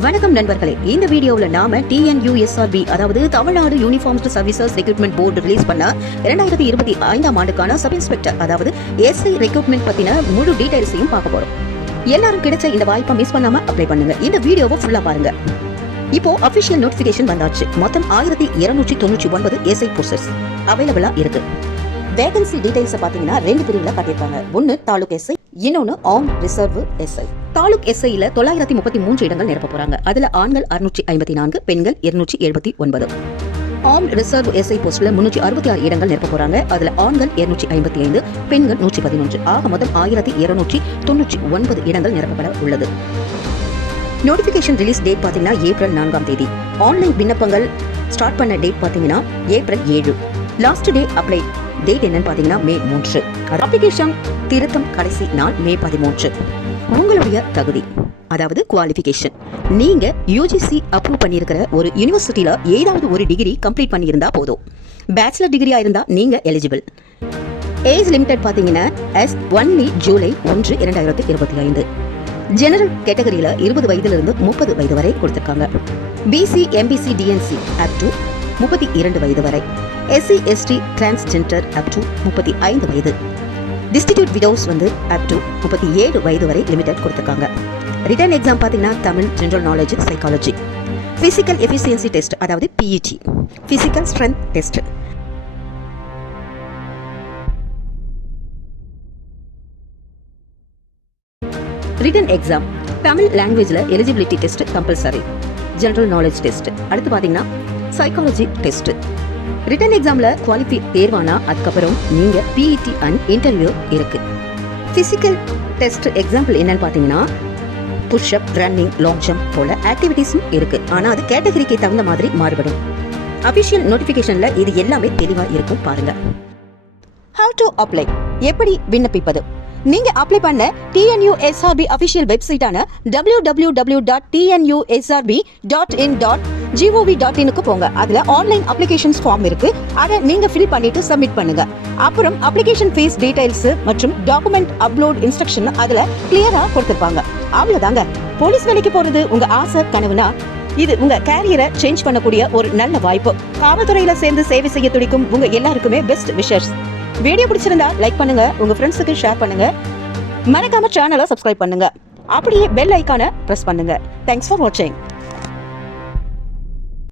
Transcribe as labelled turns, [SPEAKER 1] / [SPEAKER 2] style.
[SPEAKER 1] வணக்கம் நண்பர்களே. இந்த வீடியோவில் நாம டிஎன்யூஎஸ்ஆர்பி அதாவது Tamil Nadu uniforms services recruitment board release பண்ண இரண்டாயிரத்தி இருபத்தி ஐந்தாம் ஆண்டுக்கான சப் இன்ஸ்பெக்டர் அதாவது எஸ்ஐ ரெக்ரூட்மெண்ட் பத்தின முழு டீடைல்ஸையும் பார்க்க போறோம். எல்லாரும் கிடைச்ச இந்த வாய்ப்பை மிஸ் பண்ணாம அப்ளை பண்ணுங்க. இந்த வீடியோவை ஃபுல்லா பாருங்க. இப்போ அபிஷியல் நோட்டிபிகேஷன் வந்தாச்சு. மொத்தம் ஆயிரத்தி இருநூற்றி தொண்ணூற்றி ஒன்பது எஸ்ஐ கோர்சஸ் அவைலபிளா இருக்கு. வேகன்சி டீடைல்ஸ் பாத்தீங்கன்னா ரெண்டு பிரிவுல காட்டியிருக்காங்க. ஒன்னு தாலுக் எஸ்ஐ இன்னொன்னு ஆம் ரிசர்வ் எஸ்ஐ தாலுக் எஸ்ஐல தொள்ளாயிரத்தி முப்பத்தி மூன்று இடங்கள் நிரப்ப போறாங்க. அதுல ஆண்கள் அறுநூற்றி ஐம்பத்தி நான்கு பெண்கள் இருநூற்றி எழுபத்தி ஒன்பது. ஆம் ரிசர்வ் எஸ்ஐ போஸ்ட்ல முன்னூற்றி அறுபத்தி ஆறு இடங்கள் நிரப்ப போறாங்க. அதுல ஆண்கள் இருநூற்றி ஐம்பத்தி ஐந்து பெண்கள் நூற்றி பதினொன்று. ஆக மொத்தம் ஆயிரத்தி இருநூற்றி தொண்ணூற்றி ஒன்பது இடங்கள் நிரப்பப்பட உள்ளது. நோட்டிபிகேஷன் ரிலீஸ் டேட் பார்த்தீங்கன்னா ஏப்ரல் நான்காம் தேதி. ஆன்லைன் விண்ணப்பங்கள் ஸ்டார்ட் பண்ண டேட் பார்த்தீங்கன்னா ஏப்ரல் ஏழு. லாஸ்ட் டே அப்ளை டேட் என்னன்னு பார்த்தீங்கன்னா மே மூன்று. அப்ளிகேஷன் திருத்தம் கடைசி நாள் மே பதிமூன்று. உங்களுடைய தகுதி அதாவது குவாலிஃபிகேஷன் நீங்க யூஜிசி அப்ரூவ் பண்ணியிருக்கிற ஒரு யூனிவர்சிட்டியில ஏதாவது ஒரு டிகிரி கம்ப்ளீட் பண்ணியிருந்தா போதும். பேச்சுலர் டிகிரியா இருந்தா நீங்க எலிஜிபிள் ஏஜ் லிமிடெட் பாத்தீங்கன்னா எஸ் ஒன்லி ஜூலை ஒன்று இரண்டாயிரத்தி இருபத்தி ஐந்து. ஜெனரல் கேட்டகரியில இருபது வயதிலிருந்து முப்பது வயது வரை கொடுத்திருக்காங்க. BC MBC DNC up to முப்பத்தி இரண்டு வயது வரை. SC ST transgender up to முப்பத்தி ஐந்து வயது. டிஸ்டிடியூட் விடோஸ் வந்து அப் டு முப்பத்தி ஏழு வயது வரை லிமிடெட் கொடுத்துருக்காங்க. ரிட்டன் எக்ஸாம் பார்த்தீங்கன்னா Tamil general knowledge psychology physical efficiency test அதாவது PET physical strength test written exam Tamil லாங்குவேஜில் eligibility test compulsory general knowledge test அடுத்து பார்த்தீங்கன்னா சைக்காலஜி டெஸ்ட்டு ரிட்டன் எக்ஸாம்ல குவாலிஃபை தேர்வானா அதுக்கப்புறம் நீங்க பிஇடி அண்ட் இன்டர்வியூ இருக்கு. பிசிக்கல் டெஸ்ட் எக்ஸாம்பிள் என்னன்னு பாத்தீங்கன்னா புஷ்அப் ரன்னிங் லாங் ஜம்ப் போல ஆக்டிவிட்டிஸும் இருக்கு. ஆனா அது கேட்டகரிக்கு தகுந்த மாதிரி மாறுபடும். அபிஷியல் நோட்டிபிகேஷன்ல இது எல்லாமே தெளிவா இருக்கும் பாருங்க. ஹவ் டு அப்ளை எப்படி விண்ணப்பிப்பது? நீங்க அப்ளை பண்ண TNU SRP official வெப்சைட்டான W W W dot TNUSRB dot in dot GOV dot இனுக்கு போங்க. அதுல ஆன்லைன் அப்ளிகேஷன்ஸ் ஃபார்ம் இருக்கு. அதை நீங்க ஃபில் பண்ணிட்டு சப்மிட் பண்ணுங்க. அப்புறம் அப்ளிகேஷன் ஃபீஸ் டீடைல்ஸ் மற்றும் டாக்குமெண்ட் அப்லோட் இன்ஸ்ட்ரக்ஷன் அதுல கிளியரா கொடுத்திருப்பாங்க. அவ்வளவுதாங்க. போலீஸ் வேலைக்கு போறது உங்க ஆசை கனவுனா இது உங்க கேரியரை சேஞ்ச் பண்ணக்கூடிய ஒரு நல்ல வாய்ப்பு. காவல்துறையில சேர்ந்து சேவை செய்ய துடிக்கும் உங்க எல்லாருக்குமே பெஸ்ட் விஷஸ் வீடியோ பிடிச்சிருந்தா லைக் பண்ணுங்க. உங்க ஃப்ரெண்ட்ஸுக்கு ஷேர் பண்ணுங்க. மறக்காம சேனலை சப்ஸ்கிரைப் பண்ணுங்க. அப்படியே பெல் ஐக்கான பிரஸ் பண்ணுங்க. தேங்க்ஸ் ஃபார் வாட்சிங்